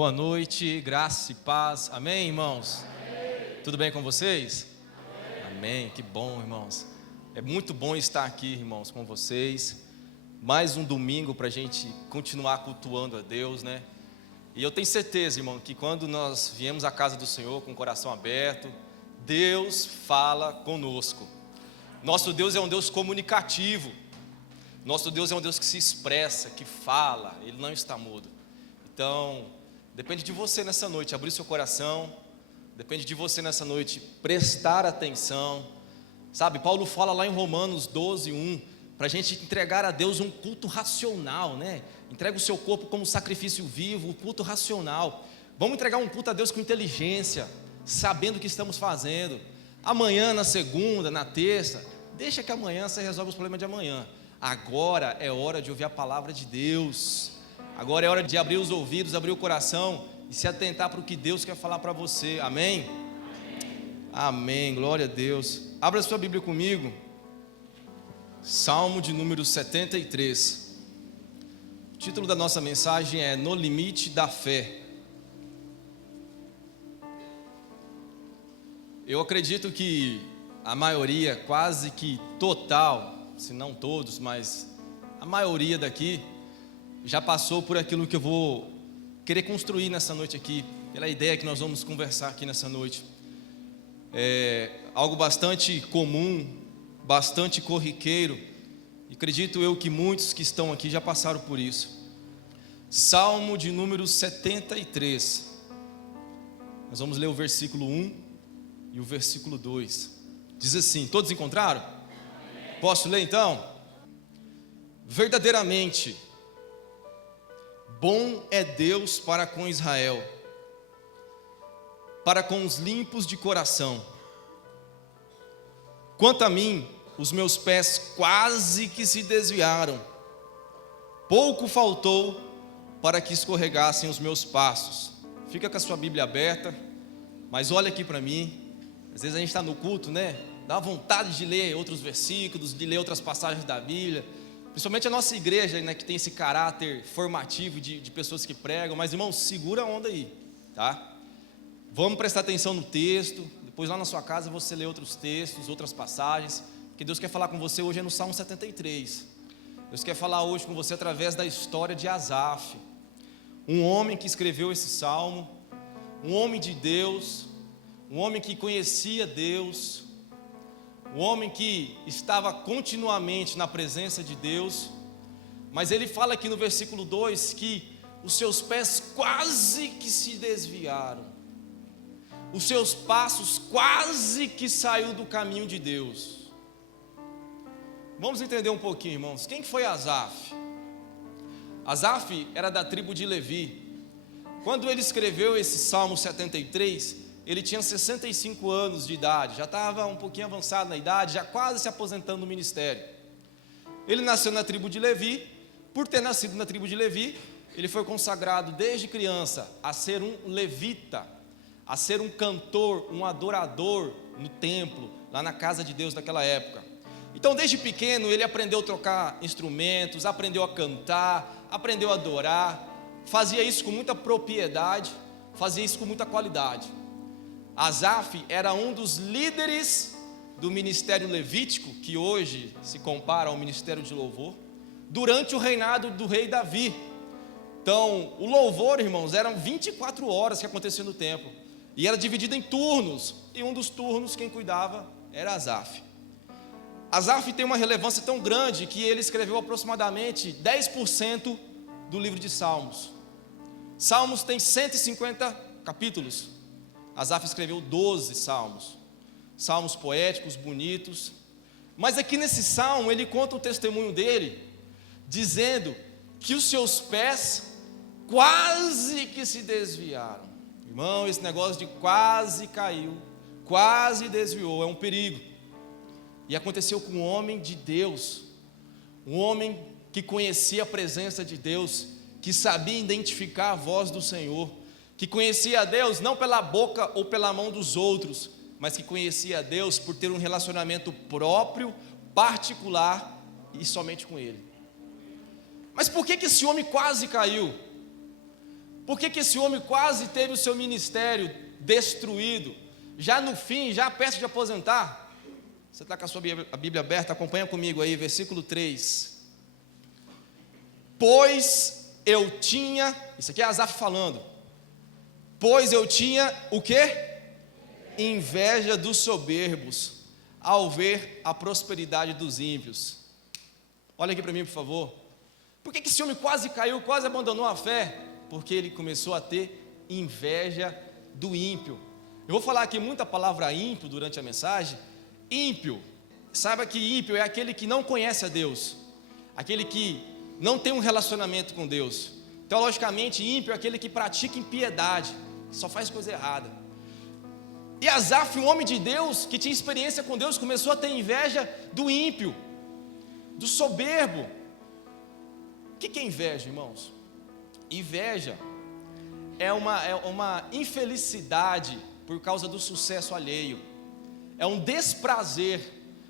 Boa noite, graça e paz. Amém, irmãos? Amém. Tudo bem com vocês? Amém. Amém. Que bom, irmãos. É muito bom estar aqui, irmãos, com vocês. Mais um domingo para a gente continuar cultuando a Deus, né? E eu tenho certeza, irmão, que quando nós viemos à casa do Senhor com o coração aberto, Deus fala conosco. Nosso Deus é um Deus comunicativo. Nosso Deus é um Deus que se expressa, que fala. Ele não está mudo. Então, depende de você nessa noite abrir seu coração. Depende de você nessa noite prestar atenção. Sabe, Paulo fala lá em Romanos 12:1, para a gente entregar a Deus um culto racional, né? Entrega o seu corpo como sacrifício vivo, um culto racional. Vamos entregar um culto a Deus com inteligência, sabendo o que estamos fazendo. Amanhã, na segunda, na terça, deixa que amanhã você resolve os problemas de amanhã. Agora é hora de ouvir a palavra de Deus. Agora é hora de abrir os ouvidos, abrir o coração e se atentar para o que Deus quer falar para você. Amém? Amém, glória a Deus. Abra sua Bíblia comigo. Salmo de número 73. O título da nossa mensagem é No Limite da Fé. Eu acredito que a maioria, quase que total, se não todos, mas a maioria daqui já passou por aquilo que eu vou querer construir nessa noite aqui, pela ideia que nós vamos conversar aqui nessa noite. É algo bastante comum, bastante corriqueiro, e acredito eu que muitos que estão aqui já passaram por isso. Salmo de número 73. Nós vamos ler o versículo 1 e o versículo 2. Diz assim, todos encontraram? Posso ler então? Verdadeiramente, bom é Deus para com Israel, para com os limpos de coração. Quanto a mim, os meus pés quase que se desviaram, pouco faltou para que escorregassem os meus passos. Fica com a sua Bíblia aberta, mas olha aqui para mim. Às vezes a gente está no culto, né? Dá vontade de ler outros versículos, de ler outras passagens da Bíblia. Principalmente a nossa igreja, né, que tem esse caráter formativo de pessoas que pregam. Mas, irmão, segura a onda aí, tá? Vamos prestar atenção no texto. Depois lá na sua casa você lê outros textos, outras passagens. Porque Deus quer falar com você hoje é no Salmo 73. Deus quer falar hoje com você através da história de Asaf, um homem que escreveu esse salmo, um homem de Deus, um homem que conhecia Deus, um homem que estava continuamente na presença de Deus. Mas ele fala aqui no versículo 2 que os seus pés quase que se desviaram, os seus passos quase que saiu do caminho de Deus. Vamos entender um pouquinho, irmãos. Quem foi Asaf? Asaf era da tribo de Levi. Quando ele escreveu esse Salmo 73, ele tinha 65 anos de idade, já estava um pouquinho avançado na idade, já quase se aposentando no ministério. Ele nasceu na tribo de Levi. Por ter nascido na tribo de Levi, ele foi consagrado desde criança a ser um levita, a ser um cantor, um adorador no templo, lá na casa de Deus daquela época. Então desde pequeno ele aprendeu a tocar instrumentos, aprendeu a cantar, aprendeu a adorar, fazia isso com muita propriedade, fazia isso com muita qualidade. Asaf era um dos líderes do ministério levítico, que hoje se compara ao ministério de louvor, durante o reinado do rei Davi. Então, o louvor, irmãos, eram 24 horas que acontecia no templo, e era dividido em turnos, e um dos turnos quem cuidava era Asaf. Asaf tem uma relevância tão grande que ele escreveu aproximadamente 10% do livro de Salmos. Salmos tem 150 capítulos. Asaf escreveu 12 salmos, salmos poéticos, bonitos. Mas aqui nesse salmo ele conta o testemunho dele, dizendo que os seus pés quase que se desviaram. Irmão, esse negócio de quase caiu, quase desviou, é um perigo. E aconteceu com um homem de Deus, um homem que conhecia a presença de Deus, que sabia identificar a voz do Senhor, que conhecia a Deus não pela boca ou pela mão dos outros, mas que conhecia a Deus por ter um relacionamento próprio, particular e somente com Ele. Mas por que esse homem quase caiu? Por que esse homem quase teve o seu ministério destruído? Já no fim, já perto de aposentar. Você está com a Bíblia aberta? Acompanha comigo aí, versículo 3. Pois eu tinha, isso aqui é Asaf falando. Pois eu tinha o quê? Inveja dos soberbos, ao ver a prosperidade dos ímpios. Olha aqui para mim, por favor. Por que esse homem quase caiu, quase abandonou a fé? Porque ele começou a ter inveja do ímpio. Eu vou falar aqui muita palavra ímpio durante a mensagem. Ímpio, saiba que ímpio é aquele que não conhece a Deus, aquele que não tem um relacionamento com Deus. Teologicamente, ímpio é aquele que pratica impiedade, que só faz coisa errada. E Asaf, um homem de Deus, que tinha experiência com Deus, começou a ter inveja do ímpio, do soberbo. O que é inveja, irmãos? Inveja é uma infelicidade por causa do sucesso alheio. É um desprazer,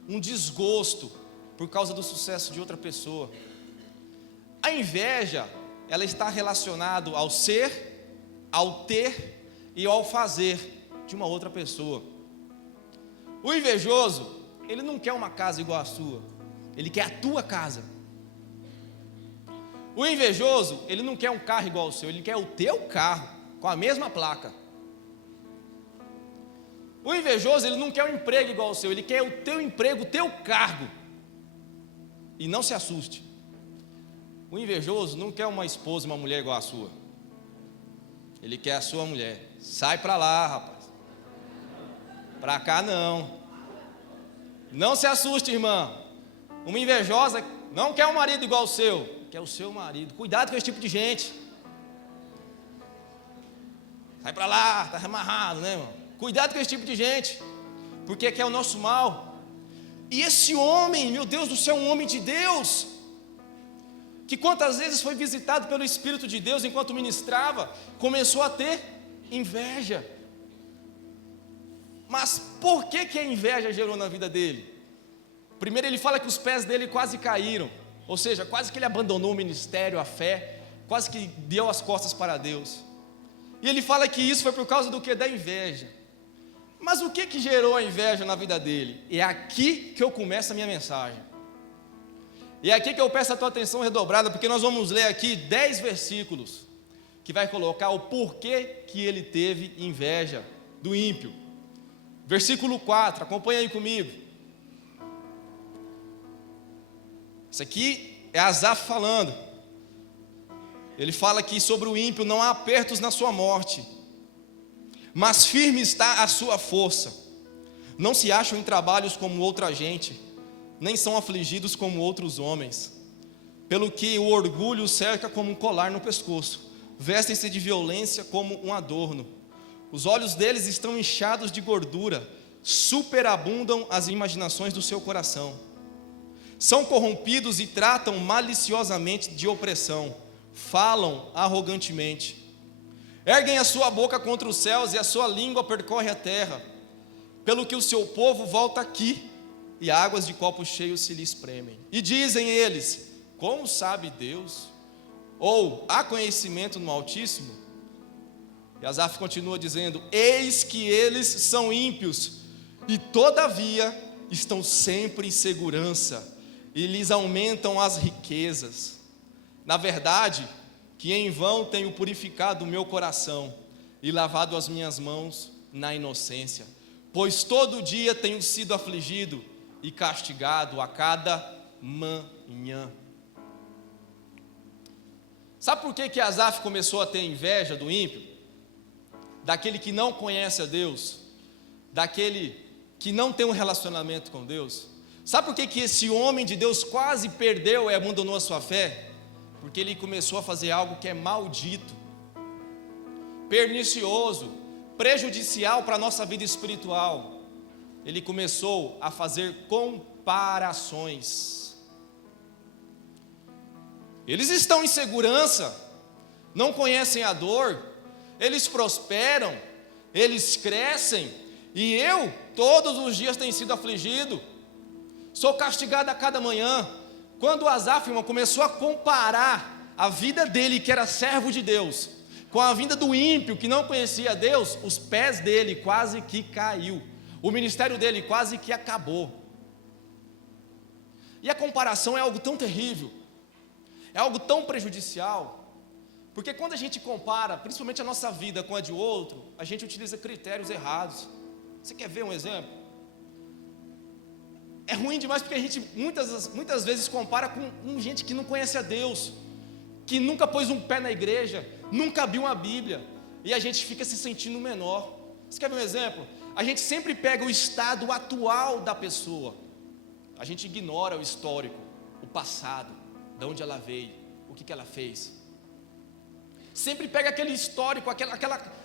um desgosto por causa do sucesso de outra pessoa. A inveja, ela está relacionada ao ser, ao ter e ao fazer de uma outra pessoa. O invejoso, ele não quer uma casa igual a sua, ele quer a tua casa. O invejoso, ele não quer um carro igual ao seu, ele quer o teu carro, com a mesma placa. O invejoso, ele não quer um emprego igual ao seu, ele quer o teu emprego, o teu cargo. E não se assuste, o invejoso não quer uma esposa, uma mulher igual a sua, ele quer a sua mulher. Sai para lá, rapaz. Para cá não. Não se assuste, irmã. Uma invejosa não quer um marido igual ao seu, quer o seu marido. Cuidado com esse tipo de gente. Sai para lá, está amarrado, né, irmão? Cuidado com esse tipo de gente, porque quer o nosso mal. E esse homem, meu Deus do céu, um homem de Deus, que quantas vezes foi visitado pelo Espírito de Deus enquanto ministrava, começou a ter inveja. Mas por que a inveja gerou na vida dele? Primeiro ele fala que os pés dele quase caíram, ou seja, quase que ele abandonou o ministério, a fé, quase que deu as costas para Deus. E ele fala que isso foi por causa do que? Da inveja. Mas o que gerou a inveja na vida dele? É aqui que eu começo a minha mensagem. E é aqui que eu peço a tua atenção redobrada, porque nós vamos ler aqui 10 versículos, que vai colocar o porquê que ele teve inveja do ímpio. Versículo 4, acompanha aí comigo. Isso aqui é Asaf falando. Ele fala que sobre o ímpio não há apertos na sua morte, mas firme está a sua força. Não se acham em trabalhos como outra gente, nem são afligidos como outros homens. Pelo que o orgulho cerca como um colar no pescoço, vestem-se de violência como um adorno. Os olhos deles estão inchados de gordura, superabundam as imaginações do seu coração. São corrompidos e tratam maliciosamente de opressão, falam arrogantemente. Erguem a sua boca contra os céus e a sua língua percorre a terra. Pelo que o seu povo volta aqui, e águas de copos cheios se lhe espremem. E dizem eles: como sabe Deus? Ou há conhecimento no Altíssimo? E Asaf continua dizendo: eis que eles são ímpios, e todavia estão sempre em segurança, e lhes aumentam as riquezas. Na verdade, que em vão tenho purificado o meu coração, e lavado as minhas mãos na inocência, pois todo dia tenho sido afligido e castigado a cada manhã. Sabe por que Asaf começou a ter inveja do ímpio? Daquele que não conhece a Deus, daquele que não tem um relacionamento com Deus. Sabe por que esse homem de Deus quase perdeu e abandonou a sua fé? Porque ele começou a fazer algo que é maldito, pernicioso, prejudicial para a nossa vida espiritual. Ele começou a fazer comparações. Eles estão em segurança, não conhecem a dor, eles prosperam, eles crescem, e eu todos os dias tenho sido afligido, sou castigado a cada manhã. Quando Asaf, irmão, começou a comparar a vida dele, que era servo de Deus, Com a vinda do ímpio que não conhecia Deus, os pés dele quase que caiu. O ministério dele quase que acabou. E a comparação é algo tão terrível, é algo tão prejudicial, porque quando a gente compara, principalmente a nossa vida com a de outro, a gente utiliza critérios errados. Você quer ver um exemplo? É ruim demais porque a gente muitas vezes compara com gente que não conhece a Deus, que nunca pôs um pé na igreja, nunca abriu uma Bíblia, e a gente fica se sentindo menor. Você quer ver um exemplo? A gente sempre pega o estado atual da pessoa, a gente ignora o histórico, o passado, de onde ela veio, o que ela fez. Sempre pega aquele histórico,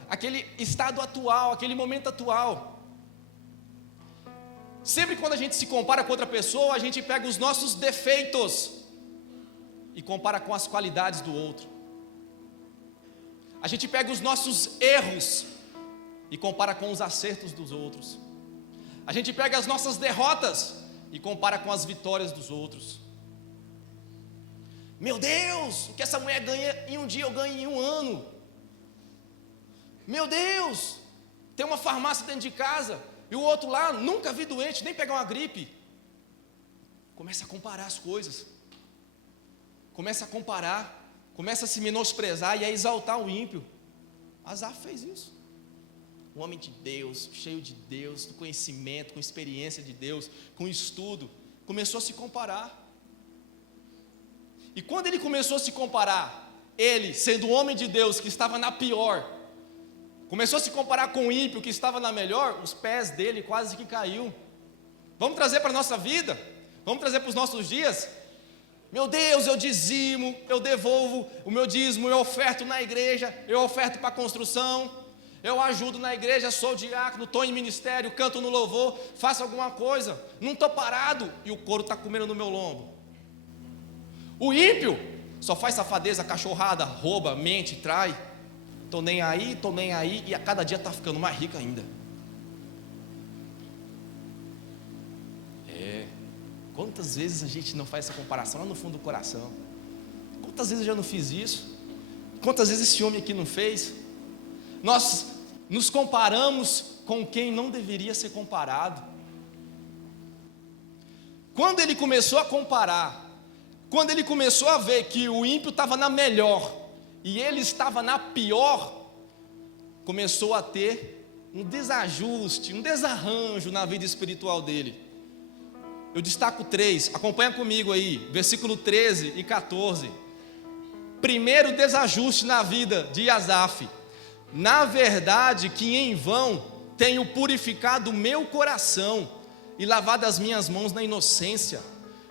aquele estado atual, aquele momento atual. Sempre quando a gente se compara com outra pessoa, a gente pega os nossos defeitos e compara com as qualidades do outro. A gente pega os nossos erros e compara com os acertos dos outros. A gente pega as nossas derrotas e compara com as vitórias dos outros. Meu Deus, o que essa mulher ganha em um dia eu ganho em um ano. Meu Deus, tem uma farmácia dentro de casa e o outro lá nunca vi doente, nem pegar uma gripe. Começa a comparar as coisas. Começa a comparar, começa a se menosprezar e a exaltar o ímpio. Asaf fez isso. Um homem de Deus, cheio de Deus, do conhecimento, com experiência de Deus, com estudo, começou a se comparar. E quando ele começou a se comparar, ele, sendo um homem de Deus que estava na pior, começou a se comparar com o ímpio que estava na melhor, os pés dele quase que caiu. Vamos trazer para a nossa vida? Vamos trazer para os nossos dias? Meu Deus, eu dizimo, eu devolvo o meu dízimo, eu oferto na igreja, eu oferto para a construção, eu ajudo na igreja, sou diácono, estou em ministério, canto no louvor, faço alguma coisa, não estou parado e o couro está comendo no meu lombo. O ímpio só faz safadeza, cachorrada, rouba, mente, trai. Estou nem aí, e a cada dia está ficando mais rico ainda. Quantas vezes a gente não faz essa comparação lá no fundo do coração? Quantas vezes eu já não fiz isso? Quantas vezes esse homem aqui não fez? Nós nos comparamos com quem não deveria ser comparado. Quando ele começou a comparar, quando ele começou a ver que o ímpio estava na melhor e ele estava na pior, começou a ter um desajuste, um desarranjo na vida espiritual dele. Eu destaco 3, acompanha comigo aí, versículo 13 e 14. Primeiro desajuste na vida de Asaf: na verdade que em vão tenho purificado o meu coração e lavado as minhas mãos na inocência,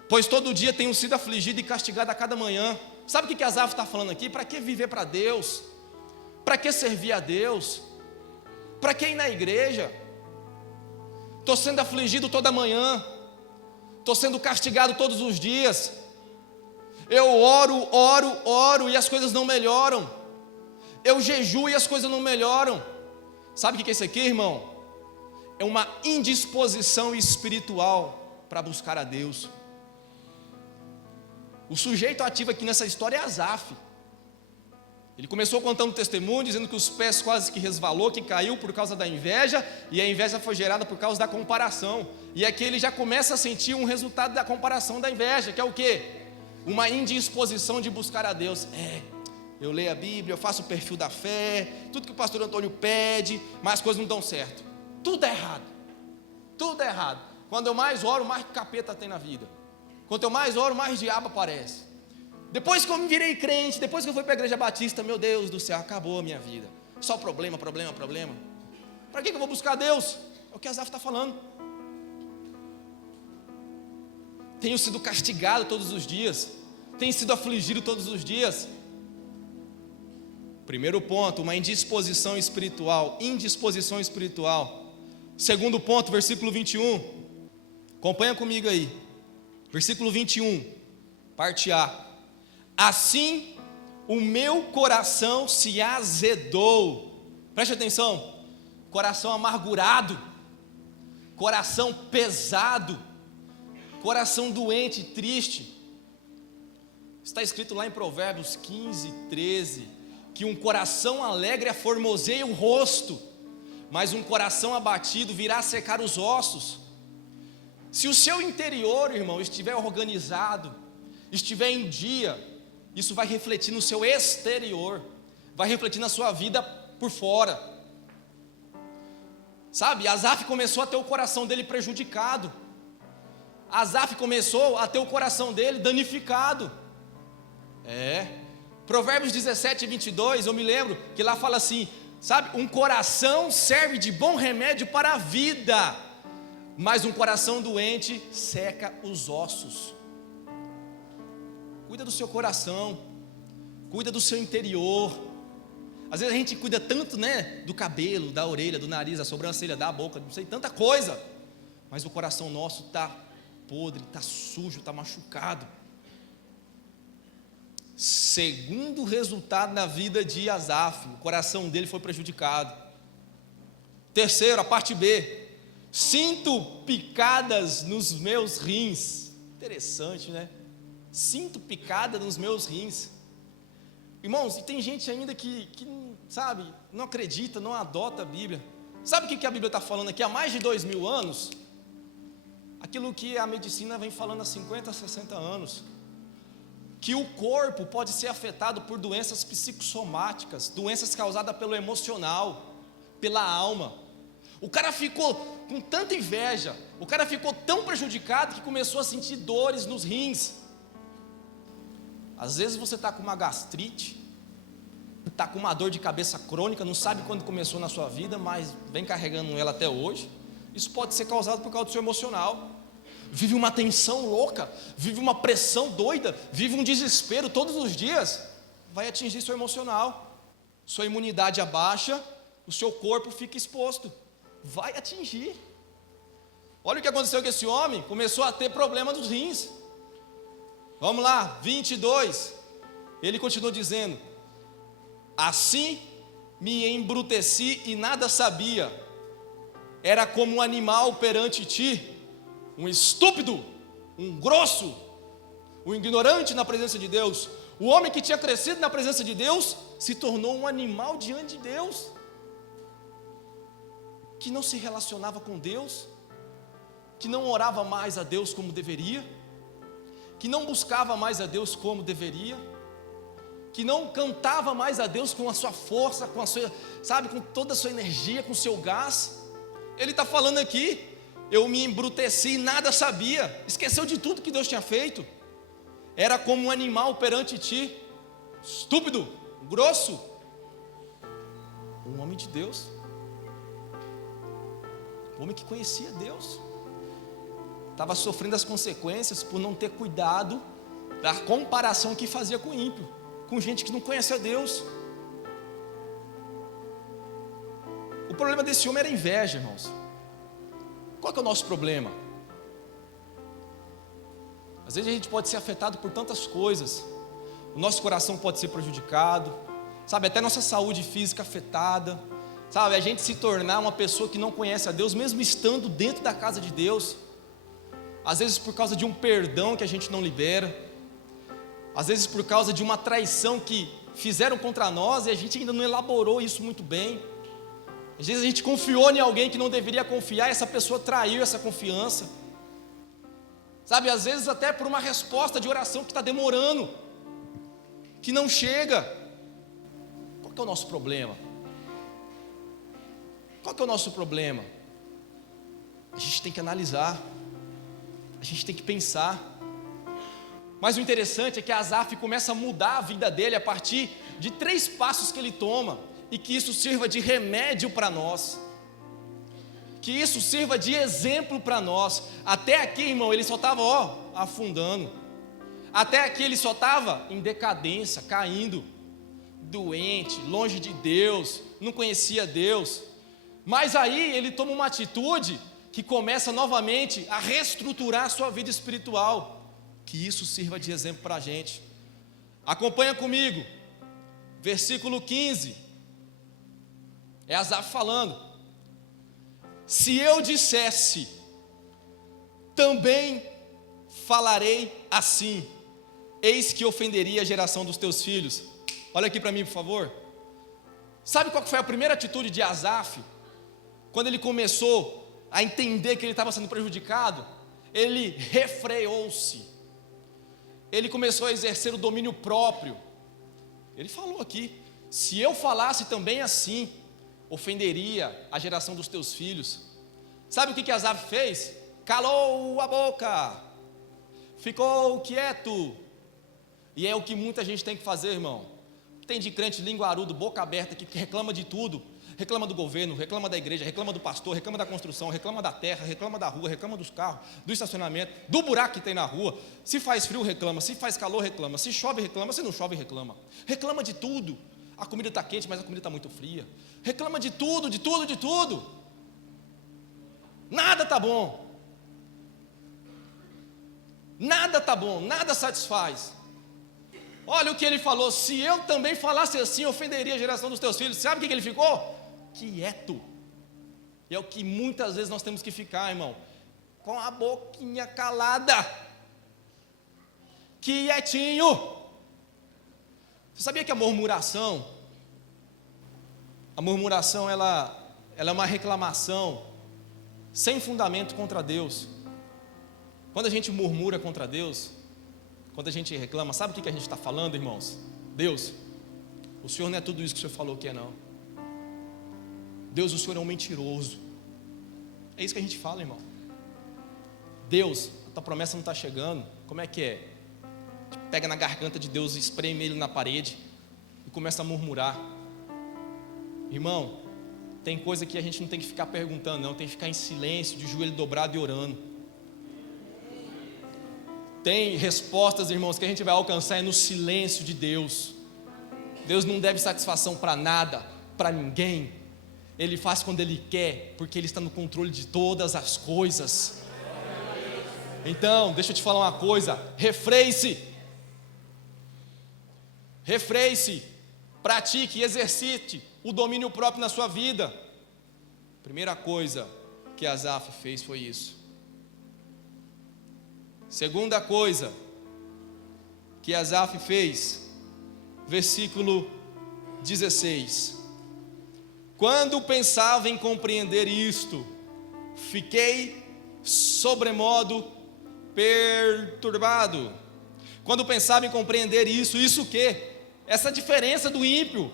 pois todo dia tenho sido afligido e castigado a cada manhã. Sabe o que Asaf está falando aqui? Para que viver para Deus? Para que servir a Deus? Para que ir na igreja? Estou sendo afligido toda manhã, estou sendo castigado todos os dias. Eu oro e as coisas não melhoram. Eu jejuo e as coisas não melhoram. Sabe o que é isso aqui, irmão? É uma indisposição espiritual para buscar a Deus. O sujeito ativo aqui nessa história é Asaf. Ele começou contando testemunho, dizendo que os pés quase que resvalou, que caiu por causa da inveja, e a inveja foi gerada por causa da comparação. E aqui ele já começa a sentir um resultado da comparação da inveja, que é o quê? Uma indisposição de buscar a Deus. Eu leio a Bíblia, eu faço o perfil da fé, tudo que o pastor Antônio pede, mas as coisas não dão certo. Tudo é errado. Tudo é errado. Quando eu mais oro, mais capeta tem na vida. Quanto eu mais oro, mais diabo aparece. Depois que eu me virei crente, depois que eu fui para a igreja batista, meu Deus do céu, acabou a minha vida. Só problema. Para que eu vou buscar Deus? É o que Asaf está falando. Tenho sido castigado todos os dias, tenho sido afligido todos os dias. Primeiro ponto, uma indisposição espiritual. Segundo ponto, versículo 21. Acompanha comigo aí. Versículo 21, parte A. Assim o meu coração se azedou. Preste atenção. Coração amargurado, coração pesado, coração doente, triste. Está escrito lá em Provérbios 15, 13: que um coração alegre aformoseia o rosto, mas um coração abatido virá secar os ossos. Se o seu interior, irmão, estiver organizado, estiver em dia, isso vai refletir no seu exterior, vai refletir na sua vida por fora. Sabe, Asaf começou a ter o coração dele prejudicado. Asaf começou a ter o coração dele danificado. Provérbios 17, 22, eu me lembro que lá fala assim, sabe, um coração serve de bom remédio para a vida, mas um coração doente seca os ossos. Cuida do seu coração, cuida do seu interior. Às vezes a gente cuida tanto, né, do cabelo, da orelha, do nariz, da sobrancelha, da boca, não sei, tanta coisa, mas o coração nosso está podre, está sujo, está machucado. Segundo resultado na vida de Asaf, o coração dele foi prejudicado. Terceiro, a parte B, sinto picadas nos meus rins. Interessante, né? Sinto picada nos meus rins. Irmãos, e tem gente ainda que sabe, não acredita, não adota a Bíblia. Sabe o que a Bíblia está falando aqui há mais de 2000 anos? Aquilo que a medicina vem falando há 50, 60 anos. Que o corpo pode ser afetado por doenças psicossomáticas, doenças causadas pelo emocional, pela alma. O cara ficou com tanta inveja, o cara ficou tão prejudicado que começou a sentir dores nos rins. Às vezes você está com uma gastrite, está com uma dor de cabeça crônica, não sabe quando começou na sua vida, mas vem carregando ela até hoje. Isso pode ser causado por causa do seu emocional. Vive uma tensão louca, vive uma pressão doida, vive um desespero todos os dias, vai atingir seu emocional. Sua imunidade abaixa, o seu corpo fica exposto, vai atingir. Olha o que aconteceu com esse homem, começou a ter problema nos rins. Vamos lá, 22, ele continuou dizendo, assim me embruteci e nada sabia, era como um animal perante ti, um estúpido, um grosso, um ignorante na presença de Deus. O homem que tinha crescido na presença de Deus se tornou um animal diante de Deus, que não se relacionava com Deus, que não orava mais a Deus como deveria, que não buscava mais a Deus como deveria, que não cantava mais a Deus com a sua força, com a sua, sabe, com toda a sua energia, com o seu gás. Ele está falando aqui, eu me embruteci e nada sabia, esqueceu de tudo que Deus tinha feito, era como um animal perante ti, estúpido, grosso, um homem de Deus, um homem que conhecia Deus, estava sofrendo as consequências por não ter cuidado da comparação que fazia com o ímpio, com gente que não conhece a Deus. O problema desse homem era inveja, irmãos. Qual que é o nosso problema? Às vezes a gente pode ser afetado por tantas coisas, o nosso coração pode ser prejudicado, sabe, até nossa saúde física afetada, sabe, a gente se tornar uma pessoa que não conhece a Deus, mesmo estando dentro da casa de Deus, às vezes por causa de um perdão que a gente não libera, às vezes por causa de uma traição que fizeram contra nós e a gente ainda não elaborou isso muito bem. Às vezes a gente confiou em alguém que não deveria confiar e essa pessoa traiu essa confiança. Sabe, às vezes até por uma resposta de oração que está demorando, que não chega. Qual que é o nosso problema? Qual que é o nosso problema? A gente tem que analisar, a gente tem que pensar. Mas o interessante é que Asaf começa a mudar a vida dele a partir de 3 passos que ele toma, e que isso sirva de remédio para nós, que isso sirva de exemplo para nós. Até aqui, irmão, ele só estava afundando, até aqui ele só estava em decadência, caindo, doente, longe de Deus, não conhecia Deus. Mas aí ele toma uma atitude que começa novamente a reestruturar a sua vida espiritual, que isso sirva de exemplo para a gente. Acompanha comigo, versículo 15, é Asaf falando, se eu dissesse, também falarei assim, eis que ofenderia a geração dos teus filhos. Olha aqui para mim, por favor. Sabe qual foi a primeira atitude de Asaf? Quando ele começou a entender que ele estava sendo prejudicado, ele refreou-se, ele começou a exercer o domínio próprio. Ele falou aqui: se eu falasse também assim, ofenderia a geração dos teus filhos. Sabe o que Asaf fez? Calou a boca, ficou quieto. E é o que muita gente tem que fazer, irmão. Tem de crente linguarudo, boca aberta, que reclama de tudo. Reclama do governo, reclama da igreja, reclama do pastor, reclama da construção, reclama da terra, reclama da rua, reclama dos carros, do estacionamento, do buraco que tem na rua. Se faz frio, reclama. Se faz calor, reclama. Se chove, reclama. Se não chove, reclama. Reclama de tudo. A comida está quente, mas a comida está muito fria. Reclama de tudo, de tudo, de tudo. Nada está bom. Nada está bom, nada satisfaz. Olha o que ele falou: se eu também falasse assim, ofenderia a geração dos teus filhos. Sabe o que ele ficou? Quieto. E é o que muitas vezes nós temos que ficar, irmão, com a boquinha calada, quietinho. Você sabia que a murmuração ela é uma reclamação sem fundamento contra Deus. Quando a gente murmura contra Deus, quando a gente reclama, sabe o que a gente está falando, irmãos? Deus, o Senhor não é tudo isso que o Senhor falou que é, não. Deus, o Senhor é um mentiroso. É isso que a gente fala, irmão. Deus, a tua promessa não está chegando. Como é que é? Pega na garganta de Deus, espreme ele na parede e começa a murmurar. Irmão, tem coisa que a gente não tem que ficar perguntando, não. Tem que ficar em silêncio, de joelho dobrado e orando. Tem respostas, irmãos, que a gente vai alcançar no silêncio de Deus. Deus não deve satisfação para nada, para ninguém. Ele faz quando Ele quer, porque Ele está no controle de todas as coisas. Então, deixa eu te falar uma coisa: refreie-se. Refreie-se, pratique, exercite o domínio próprio na sua vida. Primeira coisa que Asaf fez foi isso. Segunda coisa que Asaf fez, versículo 16: quando pensava em compreender isto, fiquei sobremodo perturbado. Quando pensava em compreender isso o quê? Essa diferença do ímpio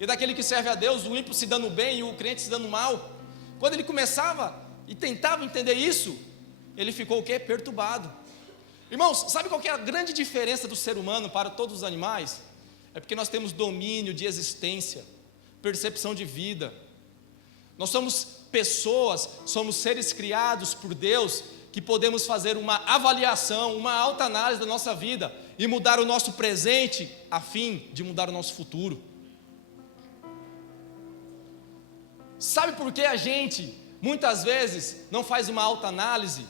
e daquele que serve a Deus, o ímpio se dando bem e o crente se dando mal. Quando ele começava e tentava entender isso, ele ficou o quê? Perturbado. Irmãos, sabe qual que é a grande diferença do ser humano para todos os animais? É porque nós temos domínio de existência, percepção de vida. Nós somos pessoas, somos seres criados por Deus, que podemos fazer uma avaliação, uma autoanálise da nossa vida e mudar o nosso presente a fim de mudar o nosso futuro. Sabe por que a gente muitas vezes não faz uma autoanálise,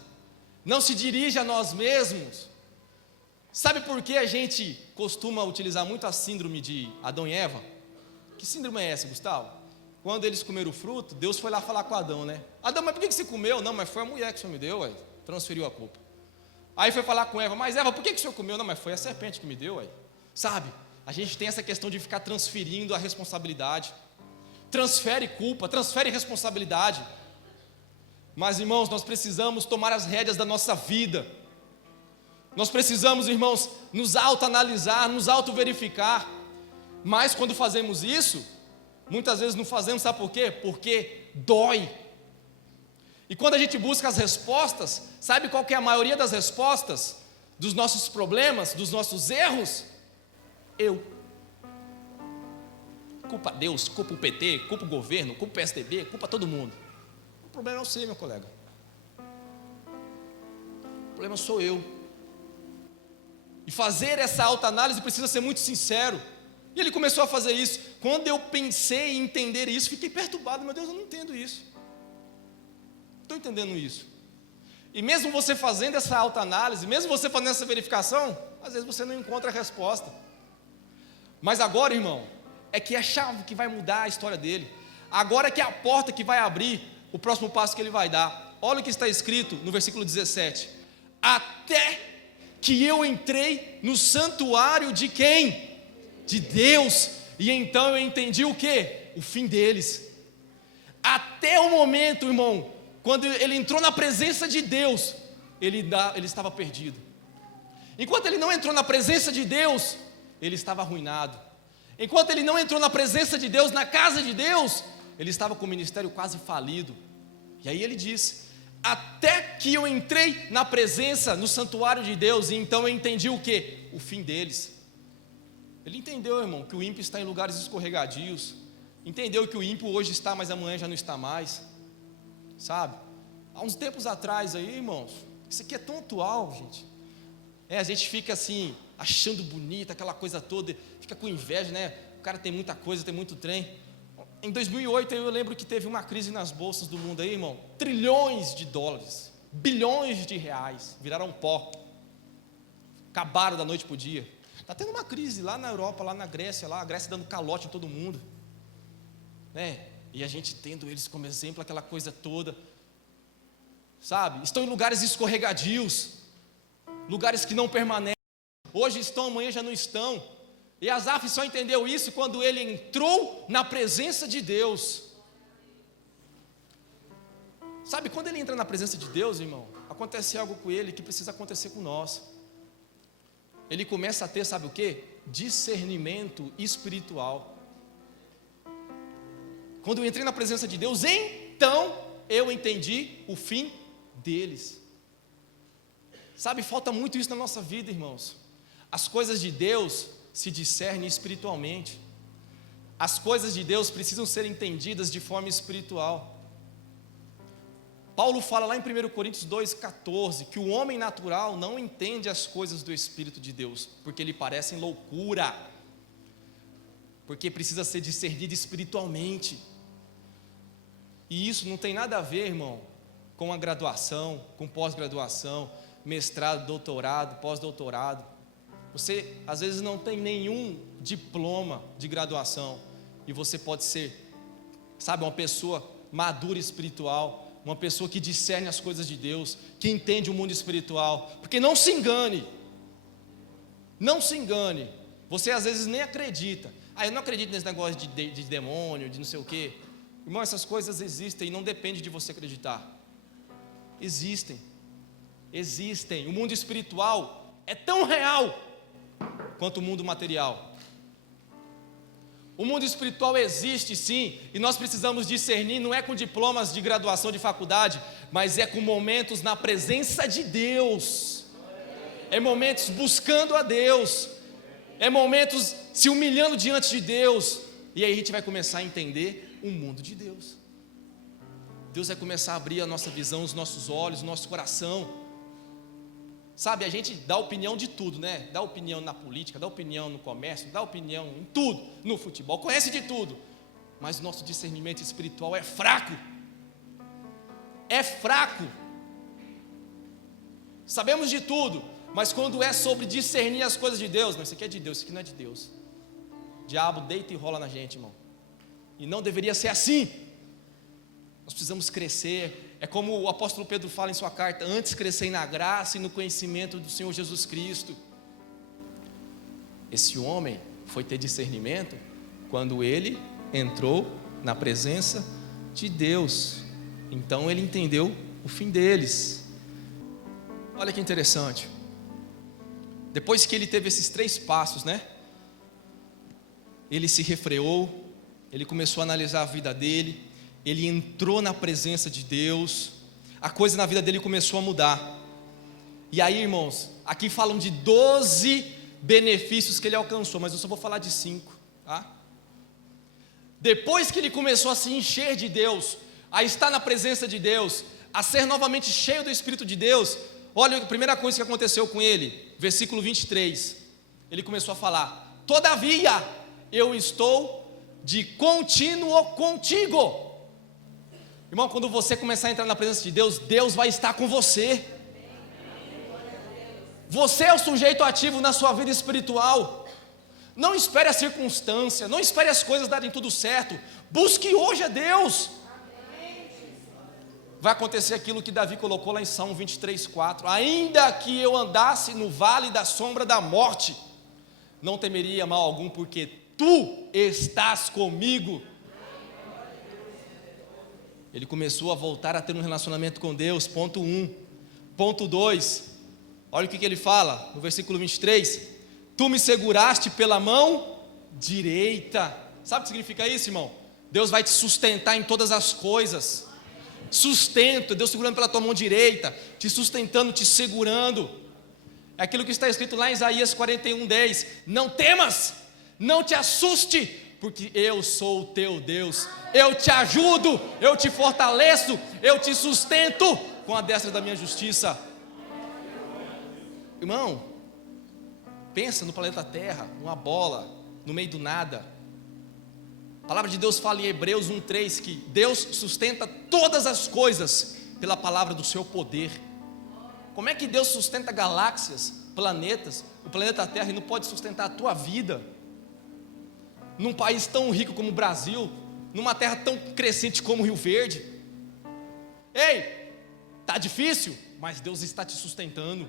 não se dirige a nós mesmos? Sabe por que a gente costuma utilizar muito a síndrome de Adão e Eva? Que síndrome é essa, Gustavo? Quando eles comeram o fruto, Deus foi lá falar com Adão, né? Adão, mas por que você comeu? Não, mas foi a mulher que o Senhor me deu, ué. Transferiu a culpa. Aí foi falar com Eva, mas Eva, por que o Senhor comeu? Não, mas foi a serpente que me deu, ué. Sabe, a gente tem essa questão de ficar transferindo a responsabilidade. Transfere culpa, transfere responsabilidade. Mas, irmãos, nós precisamos tomar as rédeas da nossa vida. Nós precisamos, irmãos, nos autoanalisar, nos autoverificar. Mas quando fazemos isso, muitas vezes não fazemos, sabe por quê? Porque dói. E quando a gente busca as respostas, sabe qual que é a maioria das respostas dos nossos problemas, dos nossos erros? Eu. Culpa Deus, culpa o PT, culpa o governo, culpa o PSDB, culpa todo mundo. O problema é você, meu colega. O problema sou eu. E fazer essa autoanálise precisa ser muito sincero. E ele começou a fazer isso. Quando eu pensei em entender isso, fiquei perturbado. Meu Deus, eu não entendo isso. Estou entendendo isso. E mesmo você fazendo essa autoanálise, mesmo você fazendo essa verificação, às vezes você não encontra a resposta. Mas agora, irmão, é que é a chave que vai mudar a história dele. Agora é que é a porta que vai abrir o próximo passo que ele vai dar. Olha o que está escrito no versículo 17: até que eu entrei no santuário de quem? De Deus, e então eu entendi o quê? O fim deles. Até o momento, irmão, quando ele entrou na presença de Deus, ele estava perdido. Enquanto ele não entrou na presença de Deus, ele estava arruinado. Enquanto ele não entrou na presença de Deus, na casa de Deus, ele estava com o ministério quase falido. E aí ele disse: até que eu entrei na presença, no santuário de Deus, e então eu entendi o quê? O fim deles. Ele entendeu, irmão, que o ímpio está em lugares escorregadios. Entendeu que o ímpio hoje está, mas amanhã já não está mais. Sabe? Há uns tempos atrás aí, irmãos, isso aqui é tão atual, gente. A gente fica assim, achando bonita aquela coisa toda, fica com inveja, né? O cara tem muita coisa, tem muito trem. Em 2008 eu lembro que teve uma crise nas bolsas do mundo aí, irmão. Trilhões de dólares, bilhões de reais, viraram pó. Acabaram da noite para o dia. Está tendo uma crise lá na Europa, lá na Grécia, a Grécia dando calote em todo mundo. E a gente tendo eles como exemplo, aquela coisa toda. Sabe? Estão em lugares escorregadios, lugares que não permanecem. Hoje estão, amanhã já não estão. E Asaf só entendeu isso quando ele entrou na presença de Deus. Sabe, quando ele entra na presença de Deus, irmão, acontece algo com ele que precisa acontecer com nós. Ele começa a ter, sabe o quê? Discernimento espiritual. Quando eu entrei na presença de Deus, então eu entendi o fim deles. Sabe, falta muito isso na nossa vida, irmãos. As coisas de Deus se discernem espiritualmente. As coisas de Deus precisam ser entendidas de forma espiritual. Paulo fala lá em 1 Coríntios 2,14, que o homem natural não entende as coisas do Espírito de Deus, porque lhe parecem loucura, porque precisa ser discernido espiritualmente. E isso não tem nada a ver, irmão, com a graduação, com pós-graduação, mestrado, doutorado, pós-doutorado. Você às vezes não tem nenhum diploma de graduação, e você pode ser, sabe, uma pessoa madura espiritual, uma pessoa que discerne as coisas de Deus, que entende o mundo espiritual. Porque não se engane, você às vezes nem acredita. Eu não acredito nesse negócio de demônio, de não sei o quê. Irmão, essas coisas existem e não depende de você acreditar. Existem. O mundo espiritual é tão real quanto o mundo material. O mundo espiritual existe sim, e nós precisamos discernir, não é com diplomas de graduação de faculdade, mas é com momentos na presença de Deus, é momentos buscando a Deus, é momentos se humilhando diante de Deus, e aí a gente vai começar a entender o mundo de Deus. Deus vai começar a abrir a nossa visão, os nossos olhos, o nosso coração. Sabe, a gente dá opinião de tudo, né? Dá opinião na política, dá opinião no comércio, dá opinião em tudo, no futebol, conhece de tudo. Mas o nosso discernimento espiritual é fraco. É fraco. Sabemos de tudo, mas quando é sobre discernir as coisas de Deus, não, isso aqui é de Deus, isso aqui não é de Deus. O diabo deita e rola na gente, irmão. E não deveria ser assim. Nós precisamos crescer. É como o apóstolo Pedro fala em sua carta: antes crescei na graça e no conhecimento do Senhor Jesus Cristo. Esse homem foi ter discernimento quando ele entrou na presença de Deus. Então ele entendeu o fim deles. Olha que interessante. Depois que ele teve esses 3 passos, né? Ele se refreou, ele começou a analisar a vida dele, ele entrou na presença de Deus, a coisa na vida dele começou a mudar. E aí, irmãos, aqui falam de 12 benefícios que ele alcançou, mas eu só vou falar de 5, tá? Depois que ele começou a se encher de Deus, a estar na presença de Deus, a ser novamente cheio do Espírito de Deus, olha a primeira coisa que aconteceu com ele, versículo 23, ele começou a falar: todavia, eu estou de contínuo contigo. Irmão, quando você começar a entrar na presença de Deus, Deus vai estar com você. Você é o sujeito ativo na sua vida espiritual. Não espere a circunstância, não espere as coisas darem tudo certo. Busque hoje a Deus. Vai acontecer aquilo que Davi colocou lá em Salmo 23:4. Ainda que eu andasse no vale da sombra da morte, não temeria mal algum, porque tu estás comigo. Ele começou a voltar a ter um relacionamento com Deus, ponto 1. Ponto 2, olha o que ele fala, no versículo 23, tu me seguraste pela mão direita. Sabe o que significa isso, irmão? Deus vai te sustentar em todas as coisas. Sustento, Deus segurando pela tua mão direita, te sustentando, te segurando. É aquilo que está escrito lá em Isaías 41:10, não temas, não te assuste, porque eu sou o teu Deus, eu te ajudo, eu te fortaleço, eu te sustento com a destra da minha justiça. Irmão, pensa no planeta Terra, uma bola no meio do nada. A palavra de Deus fala em Hebreus 1:3 que Deus sustenta todas as coisas pela palavra do seu poder. Como é que Deus sustenta galáxias, planetas, o planeta Terra, e não pode sustentar a tua vida? Num país tão rico como o Brasil, numa terra tão crescente como o Rio Verde. Ei, tá difícil, mas Deus está te sustentando.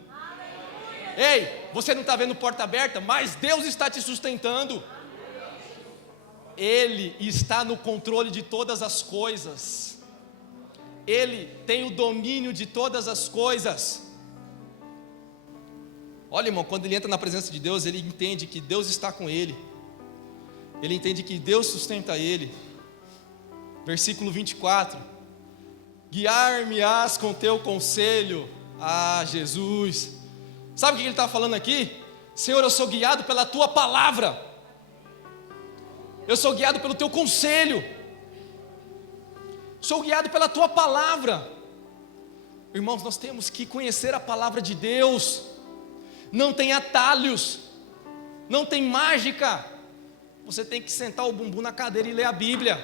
Ei, você não está vendo porta aberta, mas Deus está te sustentando. Ele está no controle de todas as coisas. Ele tem o domínio de todas as coisas. Olha, irmão, quando ele entra na presença de Deus, ele entende que Deus está com ele. Ele entende que Deus sustenta ele. Versículo 24: guiar-me-ás com teu conselho. Ah, Jesus. Sabe o que ele está falando aqui? Senhor, eu sou guiado pela tua palavra. Eu sou guiado pelo teu conselho. Sou guiado pela tua palavra. Irmãos, nós temos que conhecer a palavra de Deus. Não tem atalhos, não tem mágica. Você tem que sentar o bumbum na cadeira e ler a Bíblia.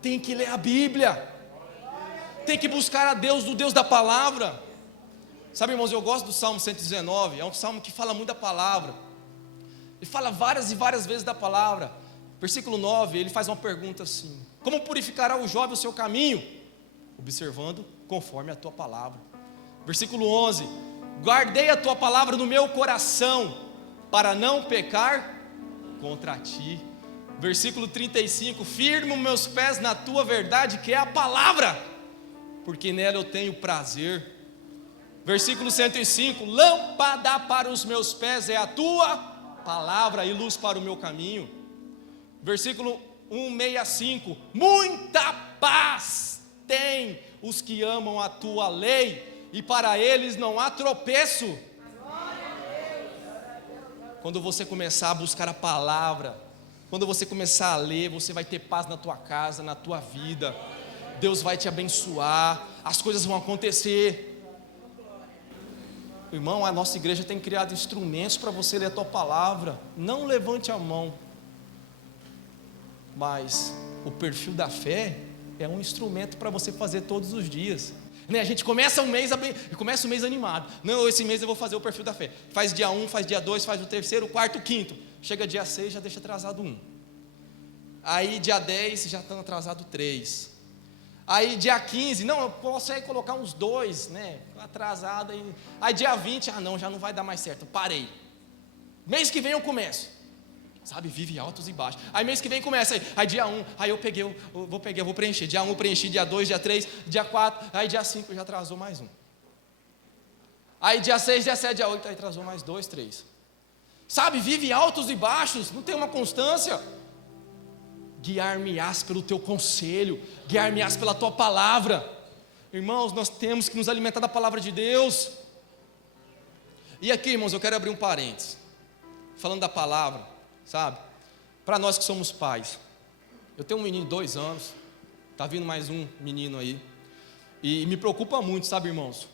Tem que ler a Bíblia. Tem que buscar a Deus, do Deus da palavra. Sabe, irmãos, eu gosto do Salmo 119. É um salmo que fala muito da palavra. Ele fala várias e várias vezes da palavra. Versículo 9, ele faz uma pergunta assim: como purificará o jovem o seu caminho? Observando conforme a tua palavra. Versículo 11: guardei a tua palavra no meu coração, para não pecar contra ti. Versículo 35: firmo meus pés na tua verdade, que é a palavra, porque nela eu tenho prazer. Versículo 105: lâmpada para os meus pés é a tua palavra e luz para o meu caminho. Versículo 165: muita paz tem os que amam a tua lei, e para eles não há tropeço. Quando você começar a buscar a palavra, quando você começar a ler, você vai ter paz na tua casa, na tua vida. Deus vai te abençoar, as coisas vão acontecer. Irmão, a nossa igreja tem criado instrumentos para você ler a tua palavra. Não levante a mão, mas o perfil da fé é um instrumento para você fazer todos os dias. A gente começa o mês animado. Não, esse mês eu vou fazer o perfil da fé. Faz dia 1, faz dia 2, faz o terceiro, o quarto, o quinto. Chega dia 6, já deixa atrasado 1. Aí dia 10, já está atrasado 3. Aí dia 15, não, eu posso aí colocar uns 2, né? Atrasado. Aí dia 20, não, já não vai dar mais certo, parei. Mês que vem eu começo. Sabe, vive altos e baixos. Aí mês que vem começa, aí dia 1, aí eu vou preencher. Dia 1 eu preenchi, dia 2, dia 3, dia 4, aí dia 5 já atrasou mais 1. Aí dia 6, dia 7, dia 8, aí atrasou mais 2, 3. Sabe, vive altos e baixos, não tem uma constância. Guiar-me-ás pelo teu conselho, guiar-me-ás pela tua palavra. Irmãos, nós temos que nos alimentar da palavra de Deus. E aqui, irmãos, eu quero abrir um parênteses, falando da palavra. Sabe, para nós que somos pais, eu tenho um menino de 2 anos, está vindo mais um menino aí, e me preocupa muito, sabe, irmãos?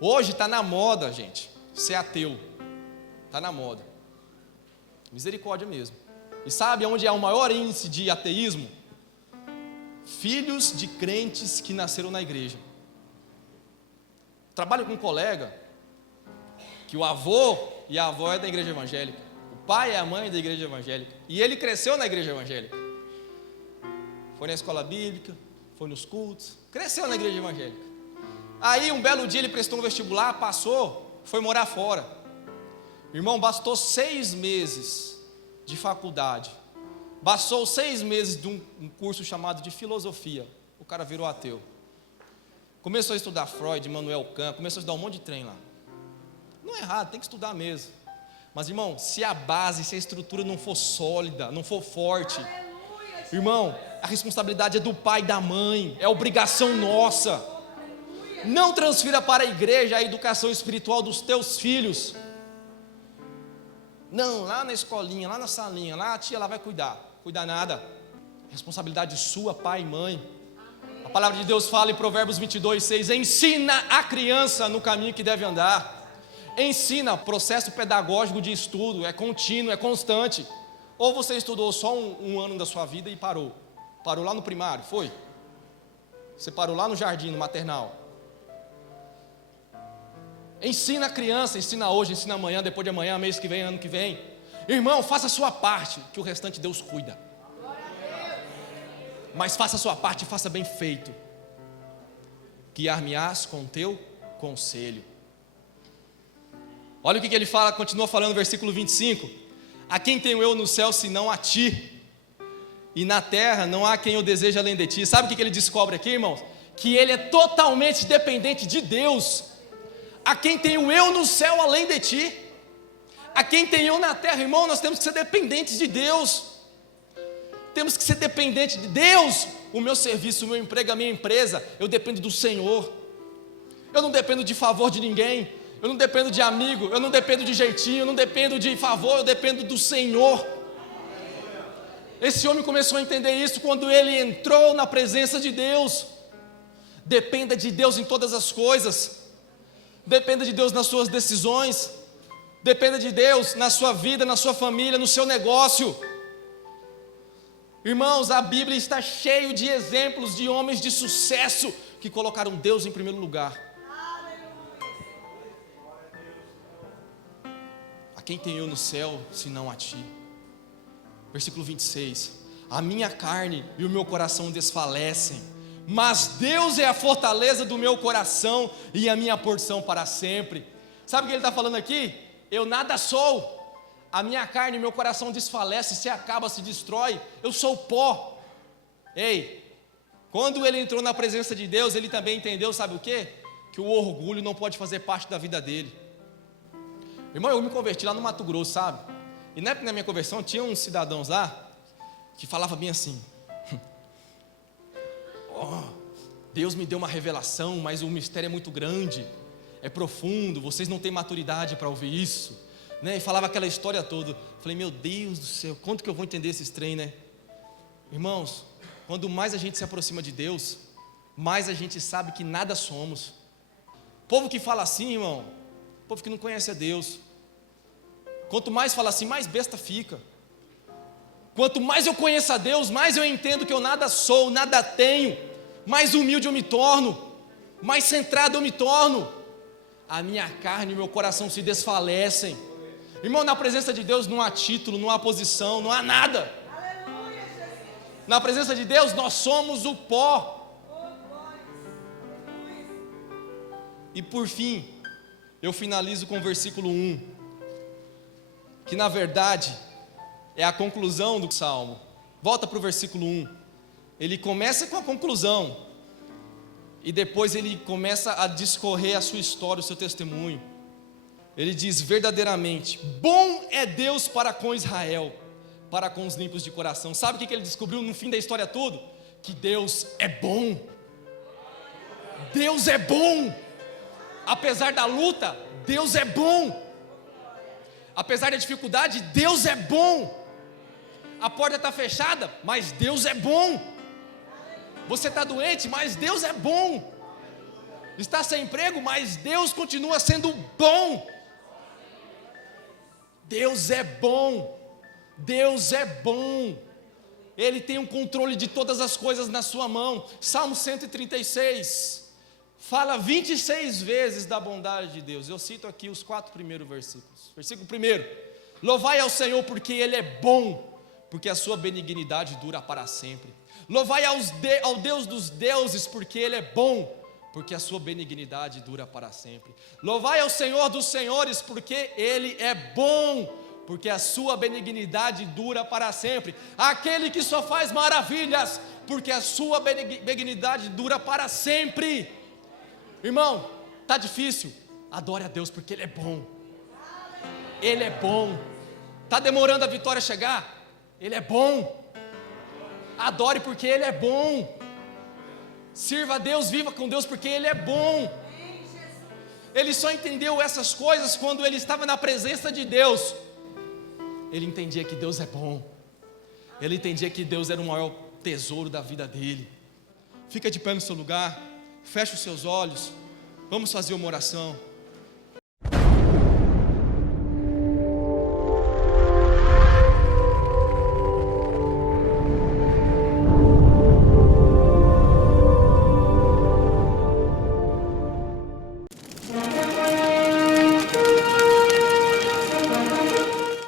Hoje está na moda, gente, ser ateu, está na moda, misericórdia mesmo. E sabe onde é o maior índice de ateísmo? Filhos de crentes que nasceram na igreja. Trabalho com um colega, que o avô e a avó é da igreja evangélica. O pai e a mãe da igreja evangélica. E ele cresceu na igreja evangélica. Foi na escola bíblica, foi nos cultos, cresceu na igreja evangélica. Aí um belo dia ele prestou um vestibular, passou, foi morar fora. Irmão, bastou 6 meses de faculdade, bastou 6 meses de um curso chamado de filosofia, o cara virou ateu. Começou a estudar Freud, Immanuel Kant, começou a estudar um monte de trem lá. Não é errado, tem que estudar mesmo. Mas, irmão, se a base, se a estrutura não for sólida, não for forte, irmão, a responsabilidade é do pai e da mãe, é obrigação nossa. Não transfira para a igreja a educação espiritual dos teus filhos. Não, lá na escolinha, lá na salinha, lá a tia lá vai cuidar. Cuidar nada. Responsabilidade sua, pai e mãe. A palavra de Deus fala em Provérbios 22:6: ensina a criança no caminho que deve andar. Ensina, processo pedagógico de estudo, é contínuo, é constante. Ou você estudou só um ano da sua vida e parou? Parou lá no primário, foi? Você parou lá no jardim, no maternal? Ensina a criança, ensina hoje, ensina amanhã, depois de amanhã, mês que vem, ano que vem. Irmão, faça a sua parte, que o restante Deus cuida. Mas faça a sua parte e faça bem feito. Guiar-me-ás com teu conselho. Olha o que ele fala, continua falando no versículo 25. A quem tenho eu no céu senão a ti? E na terra não há quem eu deseje além de ti. Sabe o que ele descobre aqui, irmãos? Que ele é totalmente dependente de Deus. A quem tenho eu no céu além de ti? A quem tenho eu na terra? Irmão, nós temos que ser dependentes de Deus. Temos que ser dependentes de Deus. O meu serviço, o meu emprego, a minha empresa, eu dependo do Senhor. Eu não dependo de favor de ninguém. Eu não dependo de amigo. Eu não dependo de jeitinho. Eu não dependo de favor. Eu dependo do Senhor. Esse homem começou a entender isso quando ele entrou na presença de Deus. Dependa de Deus em todas as coisas. Dependa de Deus nas suas decisões. Dependa de Deus na sua vida, na sua família, no seu negócio. Irmãos, a Bíblia está cheia de exemplos de homens de sucesso que colocaram Deus em primeiro lugar. A quem tenho eu no céu, senão a ti? Versículo 26. A minha carne e o meu coração desfalecem, mas Deus é a fortaleza do meu coração e a minha porção para sempre. Sabe o que ele está falando aqui? Eu nada sou. A minha carne e meu coração desfalece, se acaba, se destrói. Eu sou pó. Ei, quando ele entrou na presença de Deus, ele também entendeu, sabe o quê? Que o orgulho não pode fazer parte da vida dele. Irmão, eu me converti lá no Mato Grosso, sabe? E na época da minha conversão, tinha uns cidadãos lá que falavam bem assim: oh, Deus me deu uma revelação, mas o mistério é muito grande, é profundo, vocês não têm maturidade para ouvir isso, né? E falava aquela história toda. Falei, meu Deus do céu, quanto que eu vou entender esses trem, né? Irmãos, quando mais a gente se aproxima de Deus, mais a gente sabe que nada somos. Povo que fala assim, irmão, povo que não conhece a Deus. Quanto mais fala assim, mais besta fica. Quanto mais eu conheço a Deus, mais eu entendo que eu nada sou, nada tenho. Mais humilde eu me torno, mais centrado eu me torno. A minha carne e o meu coração se desfalecem. Irmão, na presença de Deus não há título, não há posição, não há nada. Na presença de Deus nós somos o pó. E por fim, eu finalizo com o versículo 1, que na verdade é a conclusão do Salmo. Volta para o versículo 1. Ele começa com a conclusão, e depois ele começa a discorrer a sua história, o seu testemunho. Ele diz: verdadeiramente, bom é Deus para com Israel, para com os limpos de coração. Sabe o que ele descobriu no fim da história toda? Que Deus é bom. Deus é bom. Apesar da luta, Deus é bom. Apesar da dificuldade, Deus é bom. A porta está fechada, mas Deus é bom. Você está doente, mas Deus é bom. Está sem emprego, mas Deus continua sendo bom. Deus é bom. Deus é bom. Ele tem o controle de todas as coisas na sua mão. Salmo 136 fala 26 vezes da bondade de Deus. Eu cito aqui os 4 primeiros versículos. Versículo 1: louvai ao Senhor porque Ele é bom, porque a sua benignidade dura para sempre. Louvai ao Deus dos deuses porque Ele é bom, porque a sua benignidade dura para sempre. Louvai ao Senhor dos senhores, porque Ele é bom, porque a sua benignidade dura para sempre. Aquele que só faz maravilhas, porque a sua benignidade dura para sempre. Irmão, está difícil? Adore a Deus, porque Ele é bom. Ele é bom. Está demorando a vitória chegar? Ele é bom. Adore porque Ele é bom. Sirva a Deus, viva com Deus porque Ele é bom. Ele só entendeu essas coisas quando ele estava na presença de Deus. Ele entendia que Deus é bom. Ele entendia que Deus era o maior tesouro da vida dele. Fica de pé no seu lugar, fecha os seus olhos, vamos fazer uma oração.